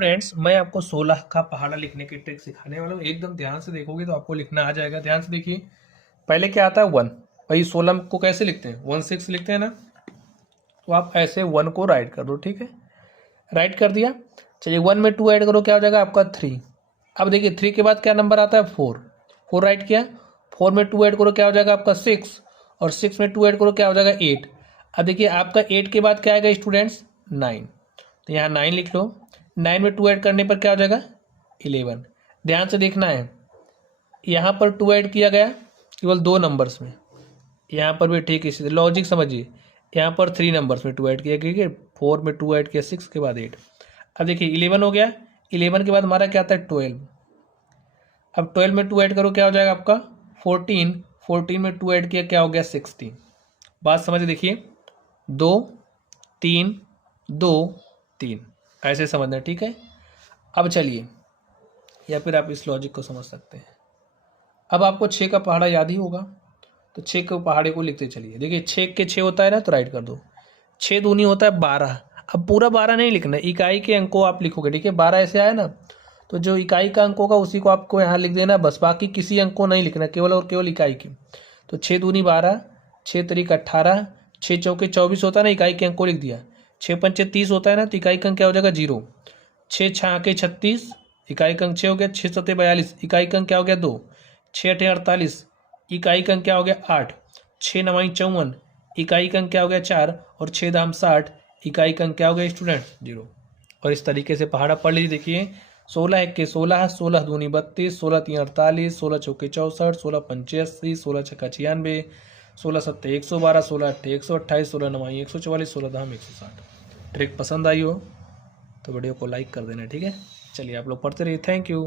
Students, मैं आपको 16 का पहाड़ा लिखने की ट्रिक सिखाने वाला हूँ। एकदम ध्यान से देखोगे तो आपको लिखना आ जाएगा। ध्यान से देखिए, पहले क्या आता है 1। भाई 16 को कैसे लिखते हैं, 16 लिखते हैं ना, तो आप ऐसे 1 को राइट कर दो। ठीक है, राइट कर दिया। चलिए 1 में 2 ऐड करो, क्या हो जाएगा आपका 3। अब देखिए 3 के बाद क्या नंबर आता है 4। 4 राइट किया, 4 में 2 ऐड करो, क्या हो जाएगा आपका 6, और 6 में 2 ऐड करो, क्या हो जाएगा 8। अब देखिए आपका 8 के बाद क्या आएगा स्टूडेंट्स, 9। तो यहाँ 9 लिख लो। 9 में 2 ऐड करने पर क्या हो जाएगा 11। ध्यान से देखना है, यहाँ पर 2 ऐड किया गया केवल 2 नंबर्स में, यहाँ पर भी ठीक इसी लॉजिक समझिए। यहाँ पर 3 नंबर्स में 2 ऐड किया, क्योंकि 4 में 2 ऐड किया, 6 के बाद 8। अब देखिए 11 हो गया। 11 के बाद हमारा क्या आता है 12। अब 12 में 2 ऐड करो, क्या हो जाएगा आपका 14। 14 में 2 ऐड किया, क्या हो गया 16। बात समझ देखिए, 2 3 2 3 ऐसे समझना, ठीक है। अब चलिए, या फिर आप इस लॉजिक को समझ सकते हैं। अब आपको 6 का पहाड़ा याद ही होगा, तो 6 के पहाड़े को लिखते चलिए। देखिए 6 के 6 होता है ना, तो राइट कर दो। 6 दूनी होता है 12। अब पूरा 12 नहीं लिखना, इकाई के अंक को आप लिखोगे। ठीक है, 12 ऐसे आया ना, तो जो इकाई का अंक होगा उसी को आपको यहाँ लिख देना बस, बाकी किसी अंक को नहीं लिखना, केवल और केवल इकाई की। तो 6 दूनी 12, 6 तरीक 18, 6 चौके 24 होता है ना, इकाई के अंक को लिख दिया। 6 पंचे 30 होता है ना, तो इकाई का अंक क्या हो जाएगा 0। 6 छाके 36, इकाई का अंक 6 हो गया। 6 सत्ते 42, इकाई का अंक क्या हो गया 2। 6 अठे 48, इकाई का अंक क्या हो गया 8। 6 नवाई 54, इकाई का अंक क्या हो गया 4। और 6 दाम 60, इकाई का अंक क्या हो गया स्टूडेंट 0। और इस तरीके से पहाड़ा पढ़ लीजिए। देखिए 16 एक के 16, 16 दूनी 32, 16 तीन 48, 16 चौके 64, 16 पंचे 80, 16 छक्का 96, 16 सत्ते 112, 16 अट्ठे 128, 16 नवाई 144, 16 दाम 160। ट्रिक पसंद आई हो तो वीडियो को लाइक कर देना, ठीक है। चलिए आप लोग पढ़ते रहिए, थैंक यू।